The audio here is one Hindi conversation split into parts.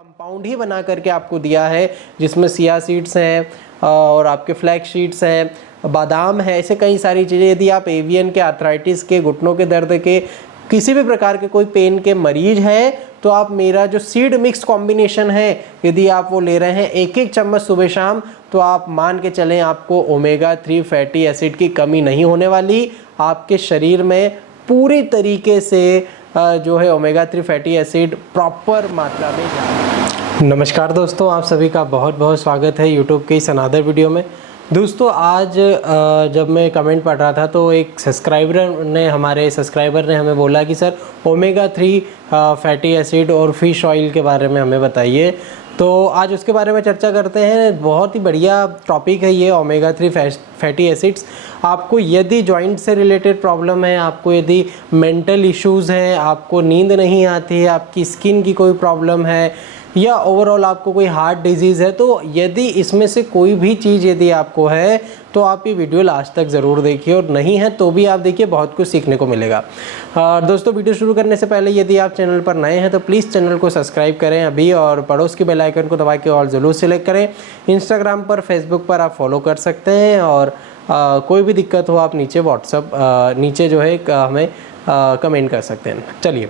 कंपाउंड ही बना करके आपको दिया है, जिसमें चिया सीड्स हैं और आपके फ्लैक्स सीड्स हैं, बादाम है, ऐसे कई सारी चीज़ें। यदि आप एवियन के, आर्थराइटिस के, घुटनों के दर्द के, किसी भी प्रकार के कोई पेन के मरीज हैं, तो आप मेरा जो सीड मिक्स कॉम्बिनेशन है, यदि आप वो ले रहे हैं 1-1 चम्मच सुबह शाम, तो आप मान के चलें आपको ओमेगा 3 फैटी एसिड की कमी नहीं होने वाली। आपके शरीर में पूरी तरीके से जो है ओमेगा 3 फैटी एसिड प्रॉपर मात्रा में जाए। नमस्कार दोस्तों, आप सभी का बहुत बहुत स्वागत है यूट्यूब के इस अनदर वीडियो में। दोस्तों आज जब मैं कमेंट पढ़ रहा था तो एक हमारे सब्सक्राइबर ने हमें बोला कि सर ओमेगा 3 फैटी एसिड और फिश ऑयल के बारे में हमें बताइए। तो आज उसके बारे में चर्चा करते हैं। बहुत ही बढ़िया टॉपिक है ये ओमेगा 3 फैटी एसिड्स। आपको यदि जॉइंट से रिलेटेड प्रॉब्लम है, आपको यदि मेंटल इश्यूज़ हैं, आपको नींद नहीं आती है, आपकी स्किन की कोई प्रॉब्लम है, या ओवरऑल आपको कोई हार्ट डिजीज़ है, तो यदि इसमें से कोई भी चीज़ यदि आपको है तो आप ये वीडियो लास्ट तक ज़रूर देखिए, और नहीं है तो भी आप देखिए, बहुत कुछ सीखने को मिलेगा। दोस्तों वीडियो शुरू करने से पहले यदि आप चैनल पर नए हैं तो प्लीज़ चैनल को सब्सक्राइब करें अभी, और पड़ोस की बेल आइकन को दबा के ऑल ज़रूर सेलेक्ट करें। इंस्टाग्राम पर, फेसबुक पर आप फॉलो कर सकते हैं, और कोई भी दिक्कत हो आप नीचे जो है हमें कमेंट कर सकते हैं। चलिए,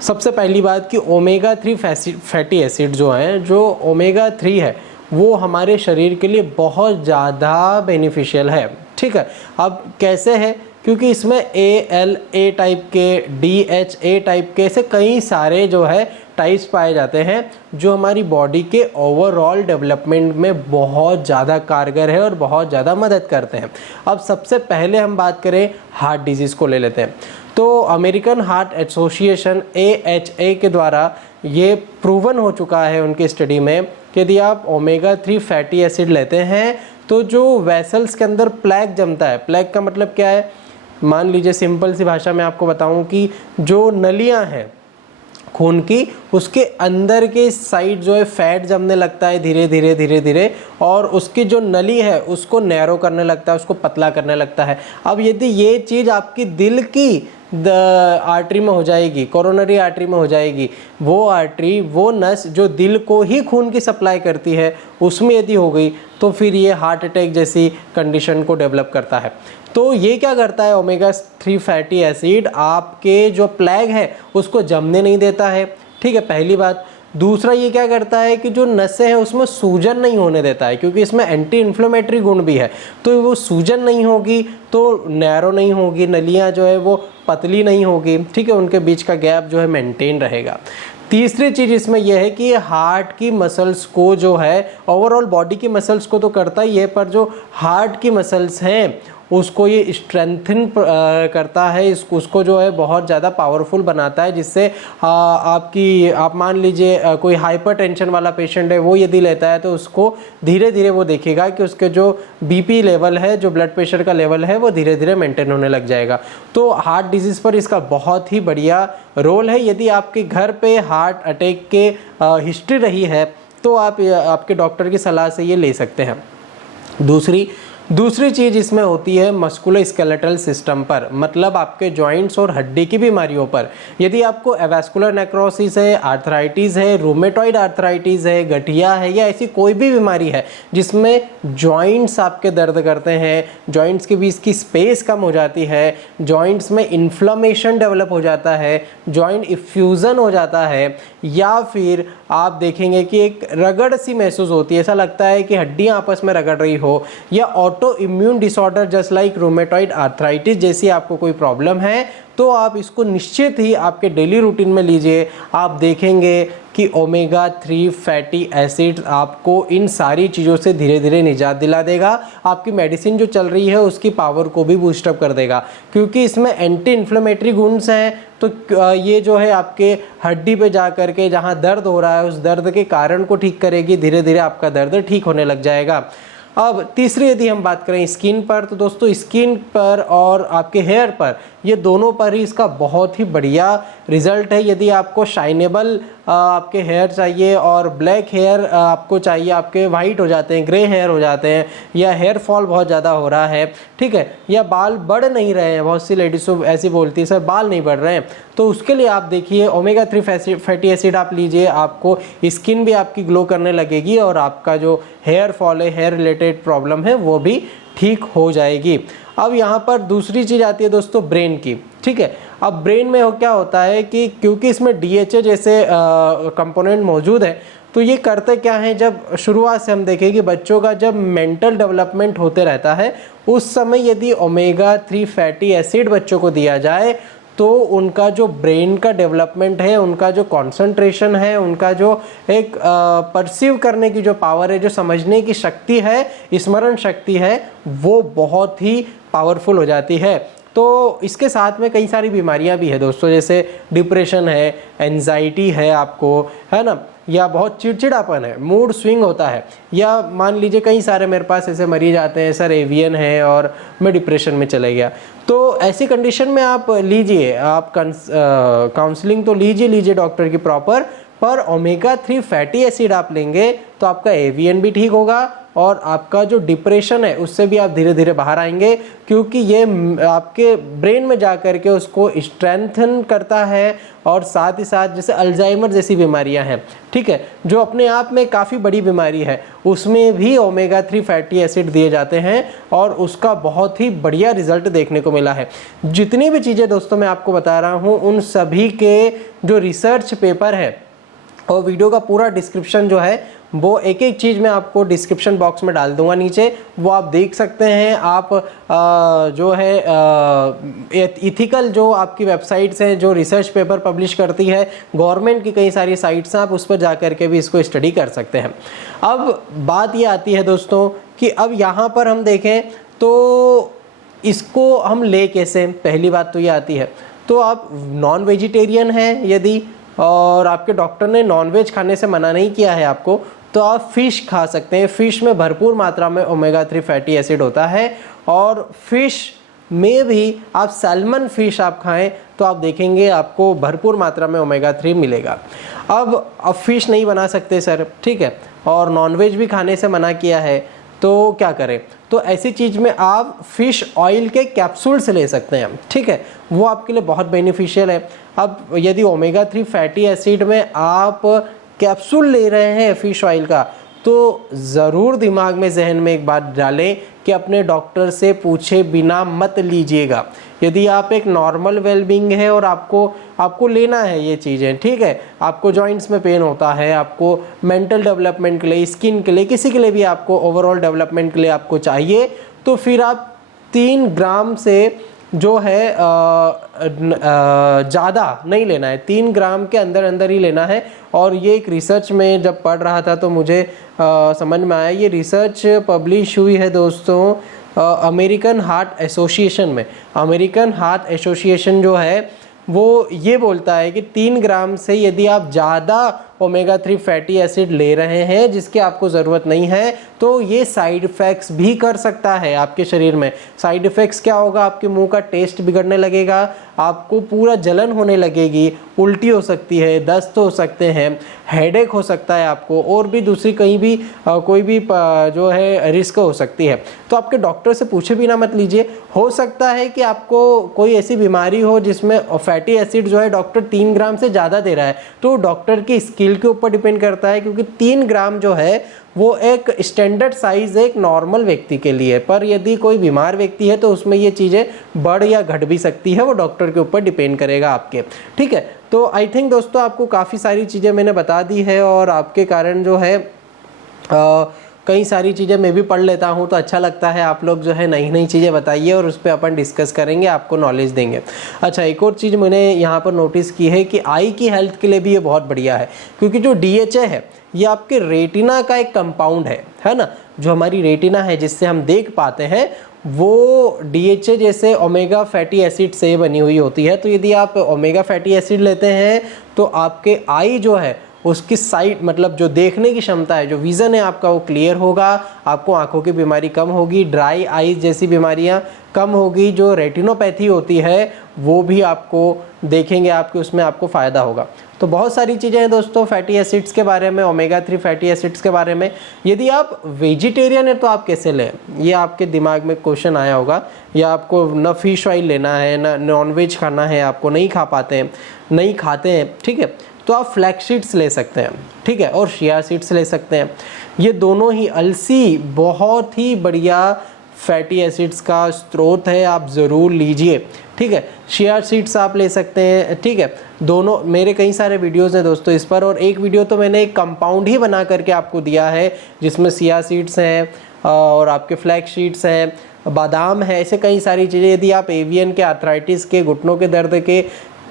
सबसे पहली बात कि ओमेगा 3 फैटी एसिड जो हैं, जो ओमेगा 3 है वो हमारे शरीर के लिए बहुत ज़्यादा बेनिफिशियल है। ठीक है, अब कैसे है? क्योंकि इसमें ALA टाइप के, DHA टाइप के, ऐसे कई सारे जो है टाइप्स पाए जाते हैं जो हमारी बॉडी के ओवरऑल डेवलपमेंट में बहुत ज़्यादा कारगर है और बहुत ज़्यादा मदद करते हैं। अब सबसे पहले हम बात करें हार्ट डिजीज़ को ले लेते हैं। तो अमेरिकन हार्ट एसोसिएशन AHA के द्वारा ये प्रूवन हो चुका है उनकी स्टडी में कि यदि आप ओमेगा 3 फैटी एसिड लेते हैं तो जो वेसल्स के अंदर प्लैक जमता है, प्लैक का मतलब क्या है? मान लीजिए सिंपल सी भाषा में आपको बताऊं कि जो नलियां हैं खून की, उसके अंदर के साइड जो है फैट जमने लगता है धीरे धीरे, और उसकी जो नली है उसको नैरो करने लगता है, उसको पतला करने लगता है। अब यदि ये चीज़ आपकी दिल की आर्टरी में हो जाएगी, कोरोनरी आर्टरी में हो जाएगी, वो आर्टरी, वो नस जो दिल को ही खून की सप्लाई करती है, उसमें यदि हो गई तो फिर ये हार्ट अटैक जैसी कंडीशन को डेवलप करता है। तो ये क्या करता है, ओमेगा 3 फैटी एसिड आपके जो प्लैग है उसको जमने नहीं देता है। ठीक है, पहली बात। दूसरा, ये क्या करता है कि जो नसें हैं उसमें सूजन नहीं होने देता है, क्योंकि इसमें एंटी इन्फ्लेमेटरी गुण भी है। तो वो सूजन नहीं होगी तो नैरो नहीं होगी, नलियाँ जो है वो पतली नहीं होगी। ठीक है, उनके बीच का गैप जो है मेंटेन रहेगा। तीसरी चीज़ इसमें यह है कि हार्ट की मसल्स को जो है, ओवरऑल बॉडी की मसल्स को तो करता ही है, पर जो हार्ट की मसल्स हैं उसको ये स्ट्रेंथन करता है, उसको जो है बहुत ज़्यादा पावरफुल बनाता है, जिससे आप मान लीजिए कोई हाइपर टेंशन वाला पेशेंट है, वो यदि लेता है तो उसको धीरे धीरे वो देखेगा कि उसके जो BP लेवल है, जो ब्लड प्रेशर का लेवल है, वो धीरे धीरे मेंटेन होने लग जाएगा। तो हार्ट डिजीज़ पर इसका बहुत ही बढ़िया रोल है। यदि आपके घर पे हार्ट अटैक के हिस्ट्री रही है तो आप आपके डॉक्टर की सलाह से ये ले सकते हैं। दूसरी चीज़ इसमें होती है मस्कुलोस्केलेटल सिस्टम पर, मतलब आपके जॉइंट्स और हड्डी की बीमारियों पर। यदि आपको एवास्कुलर नेक्रोसिस है, आर्थराइटिस है, रूमेटॉइड आर्थराइटिस है, गठिया है, या ऐसी कोई भी बीमारी है जिसमें जॉइंट्स आपके दर्द करते हैं, जॉइंट्स के बीच की स्पेस कम हो जाती है, जॉइंट्स में इन्फ्लेमेशन डेवलप हो जाता है, जॉइंट इफ्यूज़न हो जाता है, या फिर आप देखेंगे कि एक रगड़ सी महसूस होती है, ऐसा लगता है कि हड्डियाँ आपस में रगड़ रही हो, या auto immune disorder just like rheumatoid arthritis जैसी आपको कोई प्रॉब्लम है, तो आप इसको निश्चित ही आपके डेली रूटीन में लीजिए। आप देखेंगे कि ओमेगा 3 फैटी एसिड आपको इन सारी चीज़ों से धीरे धीरे निजात दिला देगा। आपकी मेडिसिन जो चल रही है उसकी पावर को भी बूस्टअप कर देगा, क्योंकि इसमें एंटी इन्फ्लेमेटरी गुण्स हैं। तो ये जो है आपके हड्डी पे जा कर के जहाँ दर्द हो रहा है उस दर्द के कारण को ठीक करेगी, धीरे धीरे आपका दर्द ठीक होने लग जाएगा। अब तीसरी यदि हम बात करें स्किन पर, तो दोस्तों स्किन पर और आपके हेयर पर, ये दोनों पर ही इसका बहुत ही बढ़िया रिजल्ट है। यदि आपको शाइनेबल आपके हेयर चाहिए और ब्लैक हेयर आपको चाहिए, आपके वाइट हो जाते हैं, ग्रे हेयर हो जाते हैं, या हेयर फॉल बहुत ज़्यादा हो रहा है, ठीक है, या बाल बढ़ नहीं रहे हैं, बहुत सी लेडीज़ तो ऐसी बोलती है सर बाल नहीं बढ़ रहे हैं, तो उसके लिए आप देखिए ओमेगा 3 फैटी एसिड आप लीजिए, आपको स्किन भी आपकी ग्लो करने लगेगी और आपका जो हेयर फॉल है, हेयर रिलेटेड प्रॉब्लम है, वो भी ठीक हो जाएगी। अब यहाँ पर दूसरी चीज़ आती है दोस्तों ब्रेन की, ठीक है। अब ब्रेन में क्या होता है कि क्योंकि इसमें DHA जैसे कंपोनेंट मौजूद है, तो ये करते क्या है, जब शुरुआत से हम देखें कि बच्चों का जब मेंटल डेवलपमेंट होते रहता है, उस समय यदि ओमेगा 3 फैटी एसिड बच्चों को दिया जाए तो उनका जो ब्रेन का डेवलपमेंट है, उनका जो कंसंट्रेशन है, उनका जो एक परसीव करने की जो पावर है, जो समझने की शक्ति है, स्मरण शक्ति है, वो बहुत ही पावरफुल हो जाती है। तो इसके साथ में कई सारी बीमारियां भी है दोस्तों, जैसे डिप्रेशन है, एंजाइटी है आपको, है ना, या बहुत चिड़चिड़ापन है, मूड स्विंग होता है, या मान लीजिए कई सारे मेरे पास ऐसे मरीज आते हैं सर एवियन है और मैं डिप्रेशन में चले गया, तो ऐसी कंडीशन में आप लीजिए, आप काउंसलिंग तो लीजिए डॉक्टर की प्रॉपर, पर ओमेगा 3 फैटी एसिड आप लेंगे तो आपका एवियन भी ठीक होगा और आपका जो डिप्रेशन है उससे भी आप धीरे धीरे बाहर आएंगे, क्योंकि ये आपके ब्रेन में जा कर के उसको स्ट्रेंथन करता है, और साथ ही साथ जैसे अल्जाइमर जैसी बीमारियां हैं, ठीक है, जो अपने आप में काफ़ी बड़ी बीमारी है, उसमें भी ओमेगा 3 फैटी एसिड दिए जाते हैं और उसका बहुत ही बढ़िया रिजल्ट देखने को मिला है। जितनी भी चीज़ें दोस्तों मैं आपको बता रहा हूँ, उन सभी के जो रिसर्च पेपर है और वीडियो का पूरा डिस्क्रिप्शन जो है, वो एक एक चीज़ मैं आपको डिस्क्रिप्शन बॉक्स में डाल दूंगा नीचे, वो आप देख सकते हैं। आप जो है इथिकल जो आपकी वेबसाइट्स हैं, जो रिसर्च पेपर पब्लिश करती है, गवर्नमेंट की कई सारी साइट्स हैं, आप उस पर जा कर के भी इसको स्टडी कर सकते हैं। अब बात ये आती है दोस्तों कि अब यहाँ पर हम देखें तो इसको हम ले कैसे, पहली बात तो ये आती है, तो आप नॉन वेजिटेरियन हैं यदि, और आपके डॉक्टर ने नॉनवेज खाने से मना नहीं किया है आपको, तो आप फ़िश खा सकते हैं। फ़िश में भरपूर मात्रा में ओमेगा 3 फैटी एसिड होता है, और फ़िश में भी आप सैल्मन फ़िश आप खाएं तो आप देखेंगे आपको भरपूर मात्रा में ओमेगा 3 मिलेगा। अब फ़िश नहीं बना सकते सर, ठीक है, और नॉनवेज भी खाने से मना किया है, तो क्या करें, तो ऐसी चीज़ में आप फ़िश ऑयल के कैप्सूल्स ले सकते हैं, ठीक है, वो आपके लिए बहुत बेनिफिशियल है। अब यदि ओमेगा 3 फैटी एसिड में आप कैप्सूल ले रहे हैं फ़िश ऑयल का, तो ज़रूर दिमाग में जहन में एक बात डालें कि अपने डॉक्टर से पूछे बिना मत लीजिएगा। यदि आप एक नॉर्मल वेलबींग है और आपको लेना है ये चीज़ें, ठीक है, आपको जॉइंट्स में पेन होता है, आपको मेंटल डेवलपमेंट के लिए, स्किन के लिए, किसी के लिए भी आपको ओवरऑल डेवलपमेंट के लिए आपको चाहिए, तो फिर आप 3 ग्राम से जो है ज़्यादा नहीं लेना है, 3 ग्राम के अंदर अंदर ही लेना है। और ये एक रिसर्च में जब पढ़ रहा था तो मुझे समझ में आया, ये रिसर्च पब्लिश हुई है दोस्तों अमेरिकन हार्ट एसोसिएशन में। अमेरिकन हार्ट एसोसिएशन जो है वो ये बोलता है कि 3 ग्राम से यदि आप ज़्यादा ओमेगा 3 फैटी एसिड ले रहे हैं जिसकी आपको ज़रूरत नहीं है, तो ये साइड इफ़ेक्ट्स भी कर सकता है आपके शरीर में। साइड इफ़ेक्ट्स क्या होगा, आपके मुंह का टेस्ट बिगड़ने लगेगा, आपको पूरा जलन होने लगेगी, उल्टी हो सकती है, दस्त हो सकते हैं, हेडेक हो सकता है आपको, और भी दूसरी कहीं भी कोई भी जो है रिस्क हो सकती है। तो आपके डॉक्टर से पूछे बिना मत लीजिए। हो सकता है कि आपको कोई ऐसी बीमारी हो जिसमें फैटी एसिड जो है डॉक्टर 3 ग्राम से ज़्यादा दे रहा है, तो डॉक्टर की स्किल के ऊपर डिपेंड करता है, क्योंकि 3 ग्राम जो है वो एक स्टैंडर्ड साइज है एक नॉर्मल व्यक्ति के लिए, पर यदि कोई बीमार व्यक्ति है तो उसमें ये चीज़ें बढ़ या घट भी सकती है, वो डॉक्टर के ऊपर डिपेंड करेगा आपके, ठीक है। तो आई थिंक दोस्तों आपको काफ़ी सारी चीज़ें मैंने बता दी है, और आपके कारण जो है कई सारी चीज़ें मैं भी पढ़ लेता हूँ तो अच्छा लगता है। आप लोग जो है नई नई चीज़ें बताइए और उस पर अपन डिस्कस करेंगे, आपको नॉलेज देंगे। अच्छा, एक और चीज़ मैंने यहाँ पर नोटिस की है कि आई की हेल्थ के लिए भी ये बहुत बढ़िया है, क्योंकि जो DHA है ये आपके रेटिना का एक कंपाउंड है ना, जो हमारी रेटिना है जिससे हम देख पाते हैं, वो DHA जैसे ओमेगा फैटी एसिड से बनी हुई होती है। तो यदि आप ओमेगा फैटी एसिड लेते हैं तो आपके आई जो है उसकी साइट मतलब जो देखने की क्षमता है, जो विज़न है आपका वो क्लियर होगा, आपको आंखों की बीमारी कम होगी, ड्राई आईज जैसी बीमारियां कम होगी, जो रेटिनोपैथी होती है वो भी आपको देखेंगे आपके उसमें आपको फ़ायदा होगा। तो बहुत सारी चीज़ें हैं दोस्तों फैटी एसिड्स के बारे में, ओमेगा 3 फैटी एसिड्स के बारे में। यदि आप वेजिटेरियन है तो आप कैसे लें, ये आपके दिमाग में क्वेश्चन आया होगा, या आपको न फिश ऑयल लेना है न नॉनवेज खाना है, आपको नहीं खा पाते हैं, नहीं खाते हैं, ठीक है, तो आप फ्लैक्स सीड्स ले सकते हैं, ठीक है, और चिया सीड्स ले सकते हैं। ये दोनों ही अलसी बहुत ही बढ़िया फैटी एसिड्स का स्रोत है, आप ज़रूर लीजिए, ठीक है। चिया सीड्स आप ले सकते हैं, ठीक है। दोनों मेरे कई सारे वीडियोस हैं दोस्तों इस पर, और एक वीडियो तो मैंने एक कंपाउंड ही बना करके आपको दिया है जिसमें चिया सीड्स हैं और आपके फ्लैक्स सीड्स हैं, बादाम है, ऐसे कई सारी चीज़ें। यदि आप एवियन के, आर्थराइटिस के, घुटनों के दर्द के,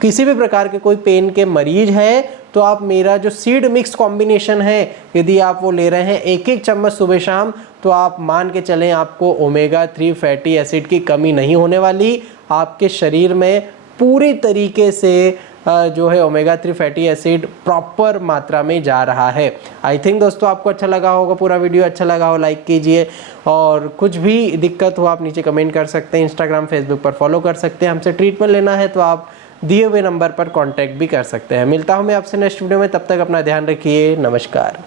किसी भी प्रकार के कोई पेन के मरीज हैं, तो आप मेरा जो सीड मिक्स कॉम्बिनेशन है यदि आप वो ले रहे हैं 1-1 चम्मच सुबह शाम, तो आप मान के चलें आपको ओमेगा 3 फैटी एसिड की कमी नहीं होने वाली। आपके शरीर में पूरी तरीके से जो है ओमेगा 3 फैटी एसिड प्रॉपर मात्रा में जा रहा है। आई थिंक दोस्तों आपको अच्छा लगा होगा, पूरा वीडियो अच्छा लगा हो लाइक कीजिए, और कुछ भी दिक्कत हो आप नीचे कमेंट कर सकते हैं, इंस्टाग्राम फेसबुक पर फॉलो कर सकते हैं। हमसे ट्रीटमेंट लेना है तो आप दिए हुए नंबर पर कांटेक्ट भी कर सकते हैं। मिलता हूं मैं आपसे नेक्स्ट वीडियो में, तब तक अपना ध्यान रखिए, नमस्कार।